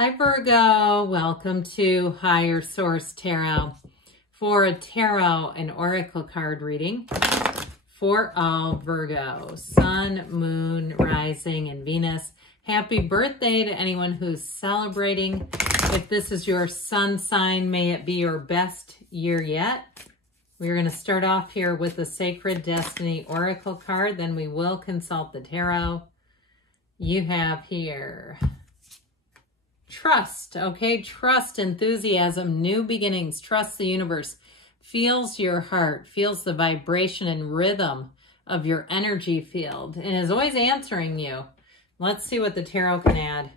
Hi Virgo, welcome to Higher Source Tarot for a tarot and oracle card reading for all Virgo, Sun, Moon, Rising, and Venus. Happy birthday to anyone who's celebrating. If this is your sun sign, may it be your best year yet. We're going to start off here with the Sacred Destiny Oracle card, then we will consult the tarot. You have here trust, okay? Trust, enthusiasm, new beginnings. Trust the universe. Feels your heart, feels the vibration and rhythm of your energy field, and is always answering you. Let's see what the tarot can add.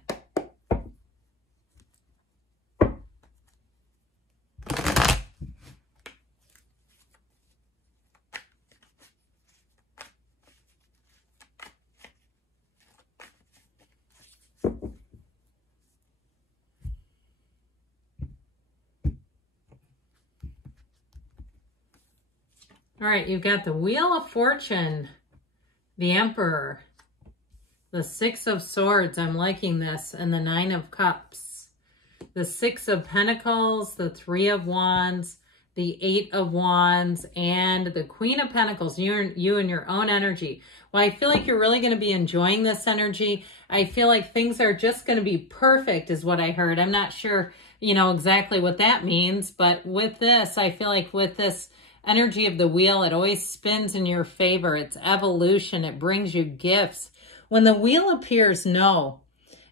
All right, you've got the Wheel of Fortune, the Emperor, the Six of Swords, I'm liking this, and the Nine of Cups, the Six of Pentacles, the Three of Wands, the Eight of Wands, and the Queen of Pentacles, you and your own energy. Well, I feel like you're really going to be enjoying this energy. I feel like things are just going to be perfect is what I heard. I'm not sure, exactly what that means, but with this, I feel like with this energy of the wheel, it always spins in your favor. It's evolution. It brings you gifts. When the wheel appears, no,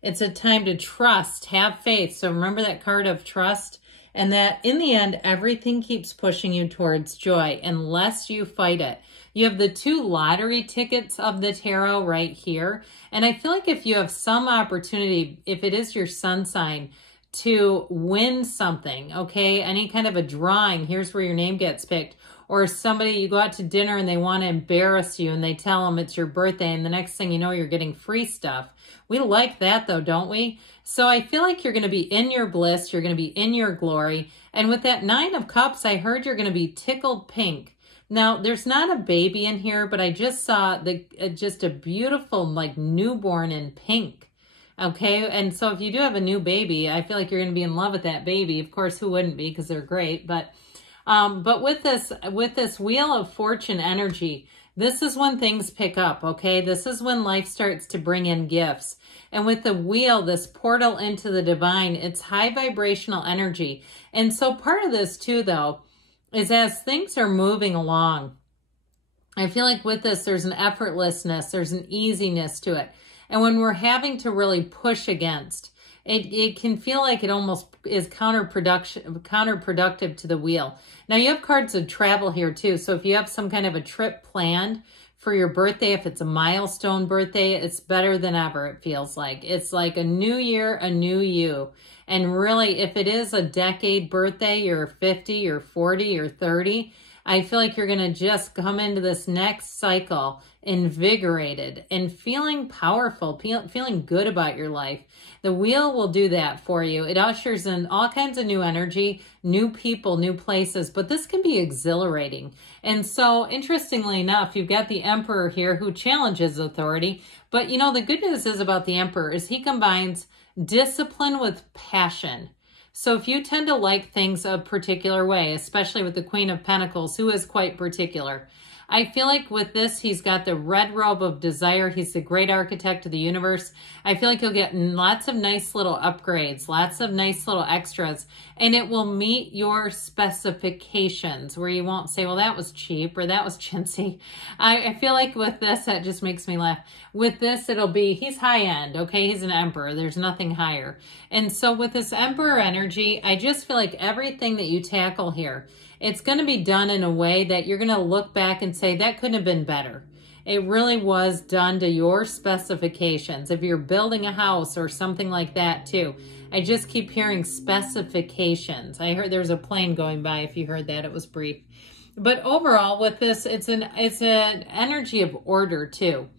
it's a time to trust, have faith. So remember that card of trust, and that in the end, everything keeps pushing you towards joy unless you fight it. You have the two lottery tickets of the tarot right here. And I feel like if you have some opportunity, if it is your sun sign, to win something, okay? Any kind of a drawing, here's where your name gets picked. Or somebody, you go out to dinner and they want to embarrass you and they tell them it's your birthday and the next thing you know, you're getting free stuff. We like that though, don't we? So I feel like you're going to be in your bliss. You're going to be in your glory. And with that Nine of Cups, I heard you're going to be tickled pink. Now, there's not a baby in here, but I just saw just a beautiful like newborn in pink. Okay, and so if you do have a new baby, I feel like you're going to be in love with that baby. Of course, who wouldn't be, because they're great. But with this Wheel of Fortune energy, this is when things pick up, okay? This is when life starts to bring in gifts. And with the wheel, this portal into the divine, it's high vibrational energy. And so part of this too, though, is as things are moving along, I feel like with this, there's an effortlessness, there's an easiness to it. And when we're having to really push against, it can feel like it almost is counterproductive to the wheel. Now you have cards of travel here too. So if you have some kind of a trip planned for your birthday, if it's a milestone birthday, it's better than ever, it feels like. It's like a new year, a new you. And really, if it is a decade birthday, you're 50, you're 40, you're 30, I feel like you're going to just come into this next cycle invigorated and feeling powerful, feeling good about your life. The wheel will do that for you. It ushers in all kinds of new energy, new people, new places, but this can be exhilarating. And so interestingly enough, you've got the Emperor here who challenges authority. But the good news is about the Emperor is he combines discipline with passion. So if you tend to like things a particular way, especially with the Queen of Pentacles, who is quite particular, I feel like with this, he's got the red robe of desire. He's the great architect of the universe. I feel like you'll get lots of nice little upgrades, lots of nice little extras, and it will meet your specifications where you won't say, well, that was cheap or that was chintzy. I feel like with this, that just makes me laugh. With this, it'll be, he's high end, okay? He's an emperor. There's nothing higher. And so with this emperor energy, I just feel like everything that you tackle here, it's going to be done in a way that you're going to look back and say, that couldn't have been better. It really was done to your specifications. If you're building a house or something like that too, I just keep hearing specifications. I heard there's a plane going by. If you heard that, it was brief. But overall with this, it's an energy of order too.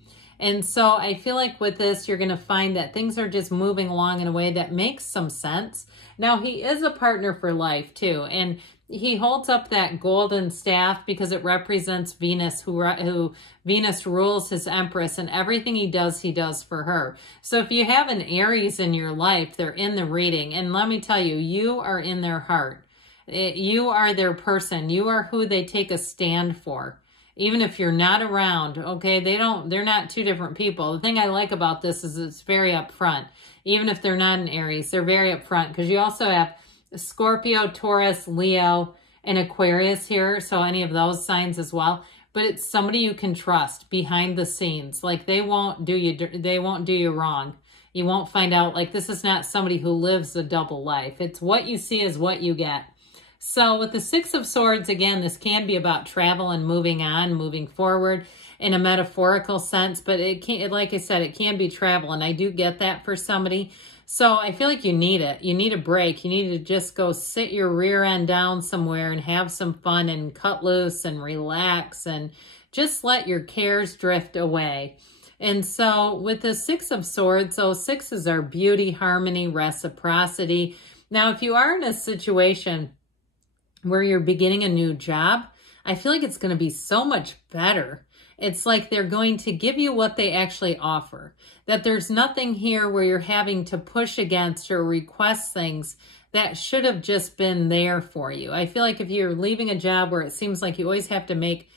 And so I feel like with this, you're going to find that things are just moving along in a way that makes some sense. Now, he is a partner for life too. And he holds up that golden staff because it represents Venus, who Venus rules his Empress, and everything he does for her. So if you have an Aries in your life, they're in the reading. And let me tell you, you are in their heart. You are their person. You are who they take a stand for. Even if you're not around, okay, they're not two different people. The thing I like about this is it's very upfront. Even if they're not an Aries, they're very upfront, because you also have Scorpio, Taurus, Leo, and Aquarius here. So any of those signs as well. But it's somebody you can trust behind the scenes. Like they won't do you wrong. You won't find out, like, this is not somebody who lives a double life. It's what you see is what you get. So with the Six of Swords, again, this can be about travel and moving on, moving forward in a metaphorical sense, but it can, like I said, it can be travel, and I do get that for somebody. So I feel like you need it. You need a break. You need to just go sit your rear end down somewhere and have some fun and cut loose and relax and just let your cares drift away. And so with the Six of Swords, so sixes are beauty, harmony, reciprocity. Now, if you are in a situation where you're beginning a new job, I feel like it's going to be so much better. It's like they're going to give you what they actually offer. That there's nothing here where you're having to push against or request things that should have just been there for you. I feel like if you're leaving a job where it seems like you always have to make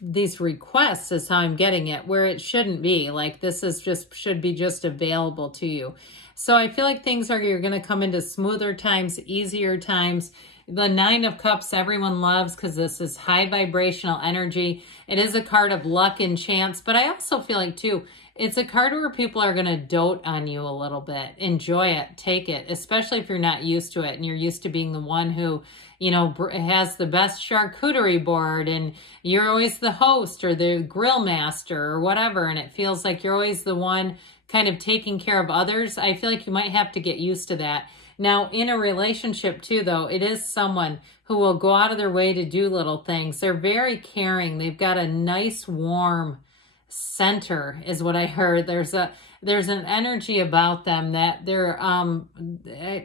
these requests, is how I'm getting it, where it shouldn't be. Like this is just, should be just available to you. So I feel like you're going to come into smoother times, easier times. The Nine of Cups, everyone loves, because this is high vibrational energy. It is a card of luck and chance, but I also feel like, too, it's a card where people are going to dote on you a little bit. Enjoy it. Take it, especially if you're not used to it and you're used to being the one who, you know, has the best charcuterie board and you're always the host or the grill master or whatever, and it feels like you're always the one kind of taking care of others. I feel like you might have to get used to that. Now, in a relationship too, though, it is someone who will go out of their way to do little things. They're very caring. They've got a nice, warm center is what I heard. There's an energy about them that they're,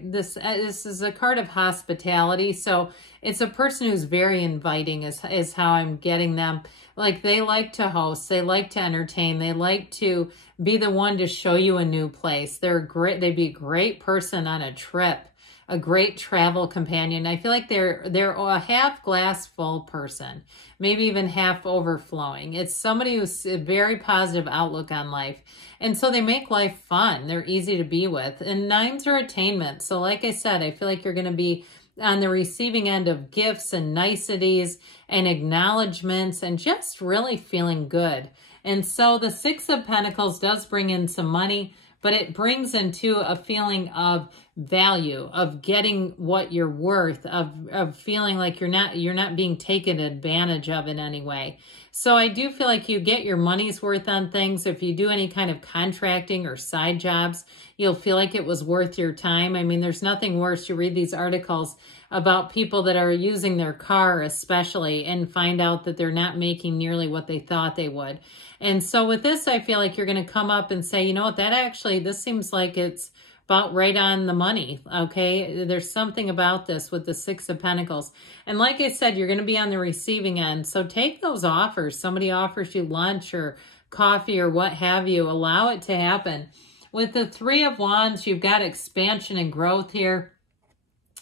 this is a card of hospitality. So it's a person who's very inviting is how I'm getting them. Like they like to host, they like to entertain, they like to be the one to show you a new place. They'd be a great person on a trip, a great travel companion. I feel like they're a half glass full person, maybe even half overflowing. It's somebody who's a very positive outlook on life. And so they make life fun. They're easy to be with. And nines are attainment. So like I said, I feel like you're going to be on the receiving end of gifts and niceties and acknowledgments and just really feeling good. And so the Six of Pentacles does bring in some money, but it brings into a feeling of value, of getting what you're worth, of feeling like you're not being taken advantage of in any way. So I do feel like you get your money's worth on things. If you do any kind of contracting or side jobs, you'll feel like it was worth your time. I mean, there's nothing worse. You read these articles about people that are using their car especially and find out that they're not making nearly what they thought they would. And so with this, I feel like you're going to come up and say, you know what, this seems like it's about right on the money, okay? There's something about this with the Six of Pentacles. And like I said, you're going to be on the receiving end. So take those offers. Somebody offers you lunch or coffee or what have you. Allow it to happen. With the Three of Wands, you've got expansion and growth here.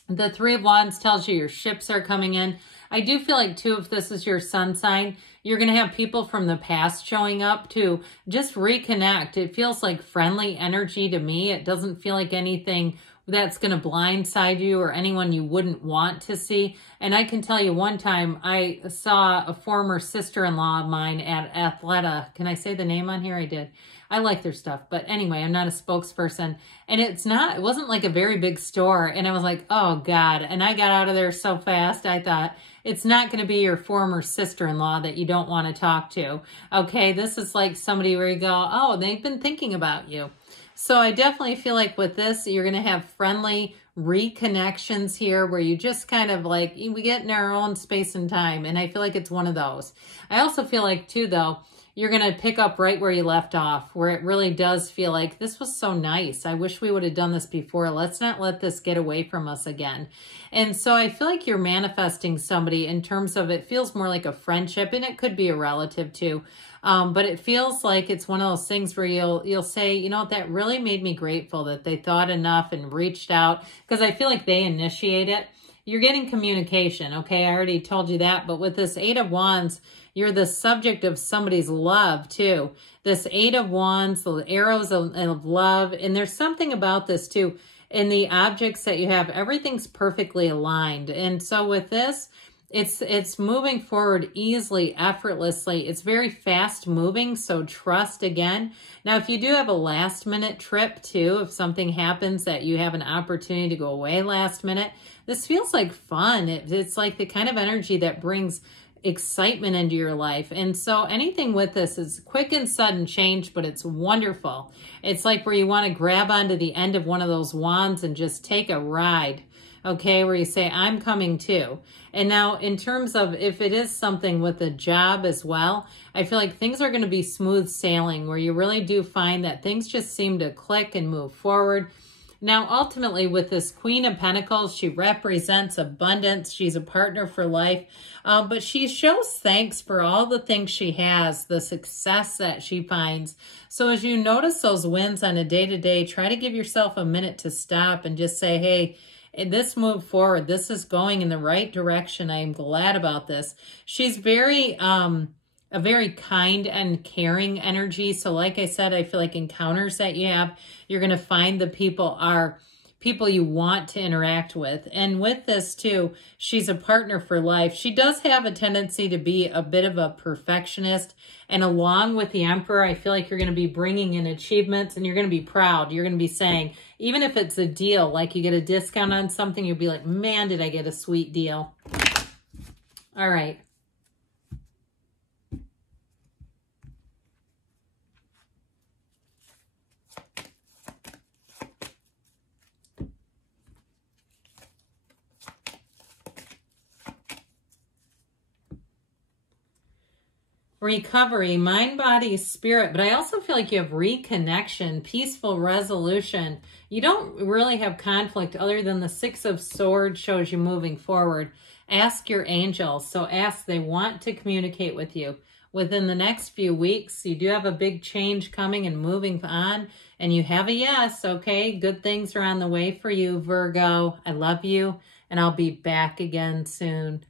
The Three of Wands tells you your ships are coming in. I do feel like, too, if this is your sun sign, you're going to have people from the past showing up to just reconnect. It feels like friendly energy to me. It doesn't feel like anything that's going to blindside you or anyone you wouldn't want to see. And I can tell you one time I saw a former sister-in-law of mine at Athleta. Can I say the name on here? I did. I like their stuff. But anyway, I'm not a spokesperson. And it wasn't like a very big store. And I was like, oh God. And I got out of there so fast. I thought, it's not going to be your former sister-in-law that you don't want to talk to. Okay, this is like somebody where you go, oh, they've been thinking about you. So I definitely feel like with this, you're going to have friendly reconnections here where you just kind of like, we get in our own space and time. And I feel like it's one of those. I also feel like too, though, you're going to pick up right where you left off, where it really does feel like this was so nice. I wish we would have done this before. Let's not let this get away from us again. And so I feel like you're manifesting somebody in terms of, it feels more like a friendship, and it could be a relative too. But it feels like it's one of those things where you'll say, you know, that really made me grateful that they thought enough and reached out, because I feel like they initiate it. You're getting communication, okay? I already told you that. But with this Eight of Wands, you're the subject of somebody's love too. This Eight of Wands, the arrows of love. And there's something about this too. In the objects that you have, everything's perfectly aligned. And so with this, it's moving forward easily, effortlessly. It's very fast moving, so trust again. Now, if you do have a last minute trip too, if something happens that you have an opportunity to go away last minute, this feels like fun. It's like the kind of energy that brings excitement into your life. And so anything with this is quick and sudden change, but it's wonderful. It's like where you want to grab onto the end of one of those wands and just take a ride. Okay, where you say, I'm coming too. And now in terms of if it is something with a job as well, I feel like things are going to be smooth sailing, where you really do find that things just seem to click and move forward. Now, ultimately, with this Queen of Pentacles, she represents abundance. She's a partner for life, but she shows thanks for all the things she has, the success that she finds. So as you notice those wins on a day-to-day, try to give yourself a minute to stop and just say, hey, this move forward, this is going in the right direction. I am glad about this. She's very, a very kind and caring energy. So like I said, I feel like encounters that you have, you're going to find the people are people you want to interact with. And with this too, she's a partner for life. She does have a tendency to be a bit of a perfectionist. And along with the Emperor, I feel like you're going to be bringing in achievements, and you're going to be proud. You're going to be saying, even if it's a deal, like you get a discount on something, you'll be like, man, did I get a sweet deal. All right. Recovery, mind, body, spirit, but I also feel like you have reconnection, peaceful resolution. You don't really have conflict other than the Six of Swords shows you moving forward. Ask your angels. So ask, they want to communicate with you. Within the next few weeks, you do have a big change coming and moving on, and you have a yes, okay? Good things are on the way for you, Virgo. I love you, and I'll be back again soon.